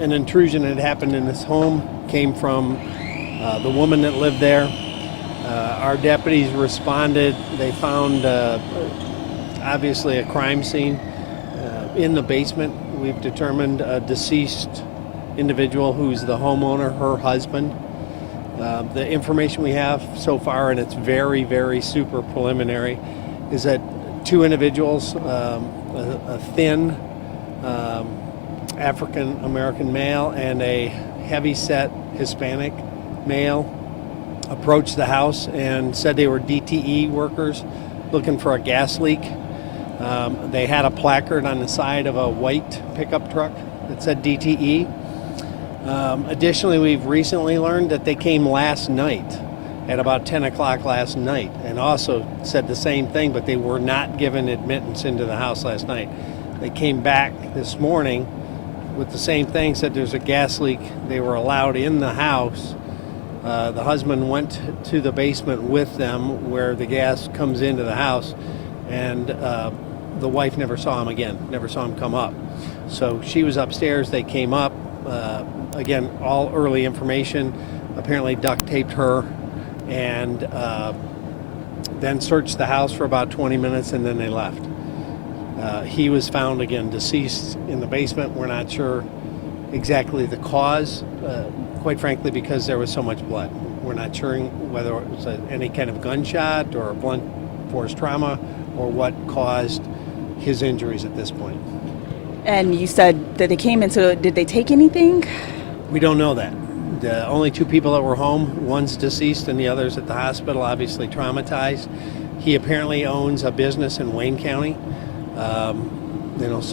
an intrusion that happened in this home. Came from the woman that lived there. Our deputies responded. They found obviously a crime scene in the basement. We've determined a deceased individual who's the homeowner, her husband. The information we have so far, and it's very, very super preliminary, is that two individuals, a thin African American male and a heavy-set Hispanic male, approached the house and said they were DTE workers looking for a gas leak. They had a placard on the side of a white pickup truck that said DTE. Additionally, we've recently learned that they came last night at about 10 o'clock last night and also said the same thing, but they were not given admittance into the house last night. They came back this morning with the same thing, said there's a gas leak. They were allowed in the house. The husband went to the basement with them where the gas comes into the house, and the wife never saw him again, never saw him come up. So she was upstairs, they came up. Again, all early information, apparently duct-taped her, and then searched the house for about 20 minutes, and then they left. He was found, again, deceased in the basement. We're not sure exactly the cause, quite frankly, because there was so much blood. We're not sure whether it was any kind of gunshot or a blunt force trauma or what caused his injuries at this point. And you said that they came in, so did they take anything? We don't know that. The only two people that were home, one's deceased and the other's at the hospital, obviously traumatized. He apparently owns a business in Wayne County. That's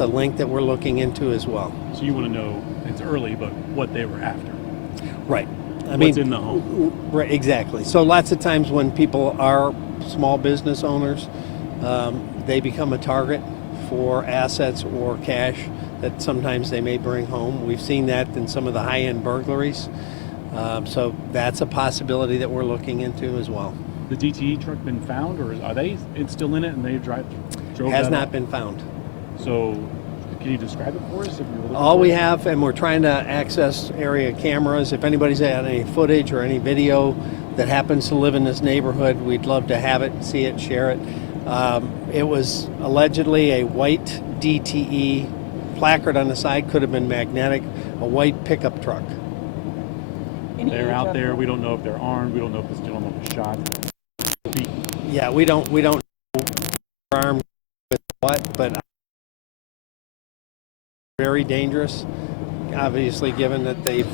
a link that we're looking into as well. So you want to know, it's early, but what they were after. Right. What's in the home. Right, exactly. So lots of times when people are small business owners, they become a target for assets or cash that sometimes they may bring home. We've seen that in some of the high-end burglaries. So that's a possibility that we're looking into as well. The DTE truck been found, or are they still in it and they drove Has that not off? been found. So can you describe it for us? If you're looking All for we it? have, and we're trying to access area cameras. If anybody's had any footage or any video that happens to live in this neighborhood, we'd love to have it, see it, share it. It was allegedly a white DTE placard on the side, could have been magnetic, a white pickup truck. They're out there. We don't know if they're armed. We don't know if this gentleman was shot. Yeah, we don't know if they're armed with what, but very dangerous, obviously, given that they've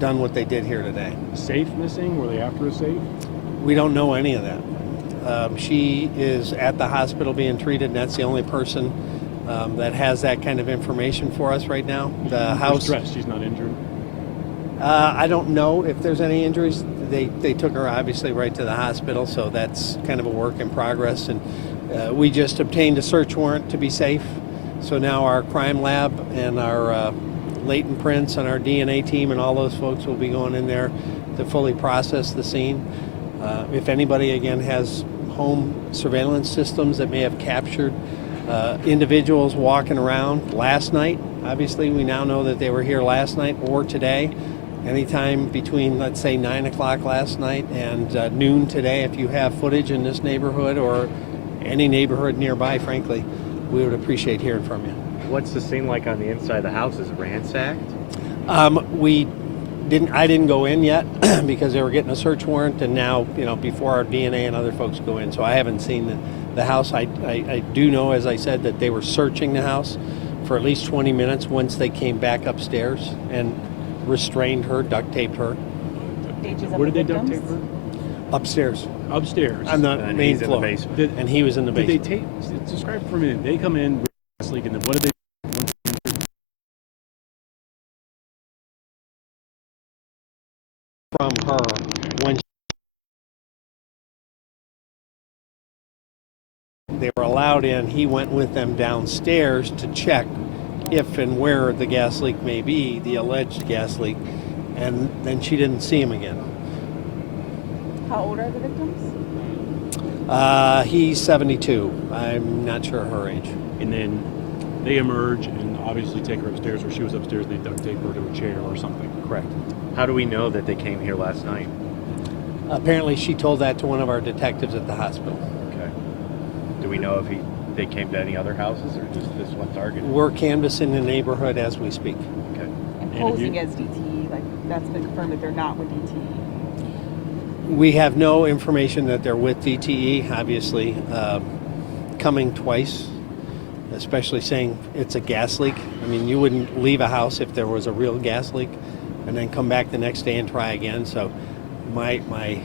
done what they did here today. Safe missing? Were they after a safe? We don't know any of that. She is at the hospital being treated, and that's the only person that has that kind of information for us right now. The house. Stressed. She's not injured. I don't know if there's any injuries. They took her obviously right to the hospital, so that's kind of a work in progress. And we just obtained a search warrant to be safe. So now our crime lab and our latent prints and our DNA team and all those folks will be going in there to fully process the scene. If anybody, again, has home surveillance systems that may have captured individuals walking around last night, obviously we now know that they were here last night or today. Anytime between, let's say, 9 o'clock last night and noon today, if you have footage in this neighborhood or any neighborhood nearby, frankly, we would appreciate hearing from you. What's the scene like on the inside of the house? Is it ransacked? I didn't go in yet because they were getting a search warrant, and now, before our DNA and other folks go in, so I haven't seen the house. I do know, as I said, that they were searching the house for at least 20 minutes once they came back upstairs and restrained her, duct-taped her. Where did they duct tape her? Upstairs. Upstairs. On the And main he's in floor. the basement. And he was in the Did basement. they describe for a minute? They come in with a gas leak, and then what did they From her when they were allowed in. He went with them downstairs to check if and where the gas leak may be, the alleged gas leak, and then she didn't see him again. How old are the victims? He's 72. I'm not sure her age. And then They emerge and obviously take her upstairs, or she was upstairs. They duct tape her to a chair or something. Correct. How do we know that they came here last night? Apparently, she told that to one of our detectives at the hospital. Okay. Do we know if they came to any other houses or just this one target? We're canvassing the neighborhood as we speak. Okay. And And posing you- as DTE, like that's been confirmed that they're not with DTE. We have no information that they're with DTE. Obviously, coming twice, especially saying it's a gas leak. I mean, you wouldn't leave a house if there was a real gas leak and then come back the next day and try again. So my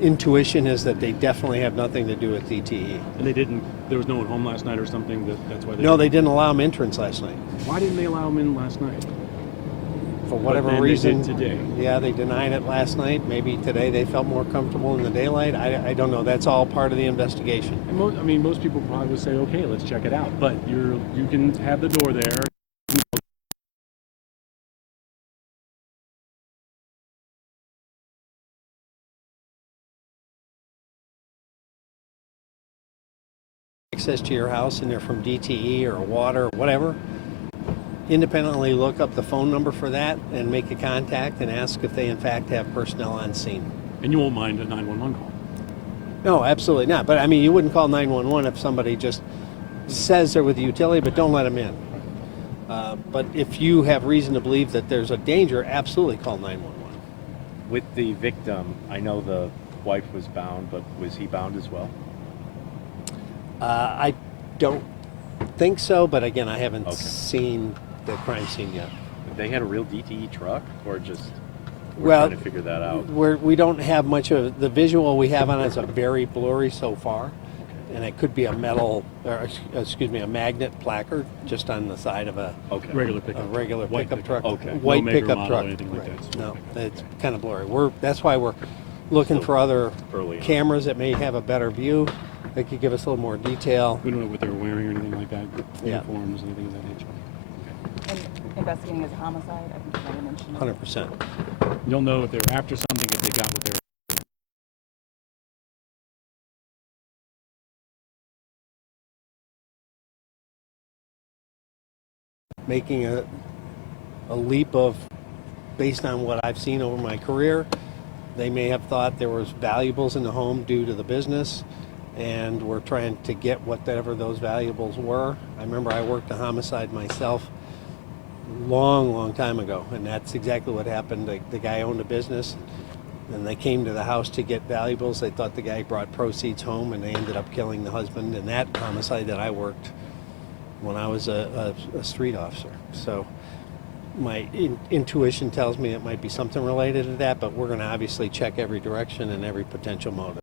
intuition is that they definitely have nothing to do with DTE. And there was no one home last night or something. That's why they. No, they didn't allow them entrance last night. Why didn't they allow them in last night? For whatever then they reason. did today. Yeah, they denied it last night. Maybe today they felt more comfortable in the daylight. I don't know. That's all part of the investigation. And most people probably would say, okay, let's check it out. But you can have the door there. Access to your house and they're from DTE or water or whatever, independently look up the phone number for that and make a contact and ask if they in fact have personnel on scene. And you won't mind a 911 call. No, absolutely not. But I mean, you wouldn't call 911 if somebody just says they're with the utility, but don't let them in. But if you have reason to believe that there's a danger, absolutely call 911. With the victim, I know the wife was bound, but was he bound as well? I don't think so, but again, I haven't Okay. seen the crime scene yet. They had a real DTE truck, or just we're Well, trying to figure that out? we don't have much of the visual we have on it is a very blurry so far, and it could be a a magnet placard just on the side of a Okay. Regular a pickup. regular White pickup truck. Okay. No White maker, pickup model, truck. anything like Right. that. No, it's kind of blurry. That's why we're looking for other Early on. cameras that may have a better view. They could give us a little more detail. We don't know what they were wearing or anything like that. Yeah. Uniforms, anything of that nature. And investigating as a homicide, I think you might have mentioned. 100%. You'll know if they were after something, if they got what they were. Making a leap of, based on what I've seen over my career, they may have thought there was valuables in the home due to the business, and we're trying to get whatever those valuables were. I remember I worked a homicide myself long time ago, and that's exactly what happened. The guy owned a business, and they came to the house to get valuables. They thought the guy brought proceeds home, and they ended up killing the husband. And that homicide that I worked when I was a street officer. So my intuition tells me it might be something related to that, but we're going to obviously check every direction and every potential motive.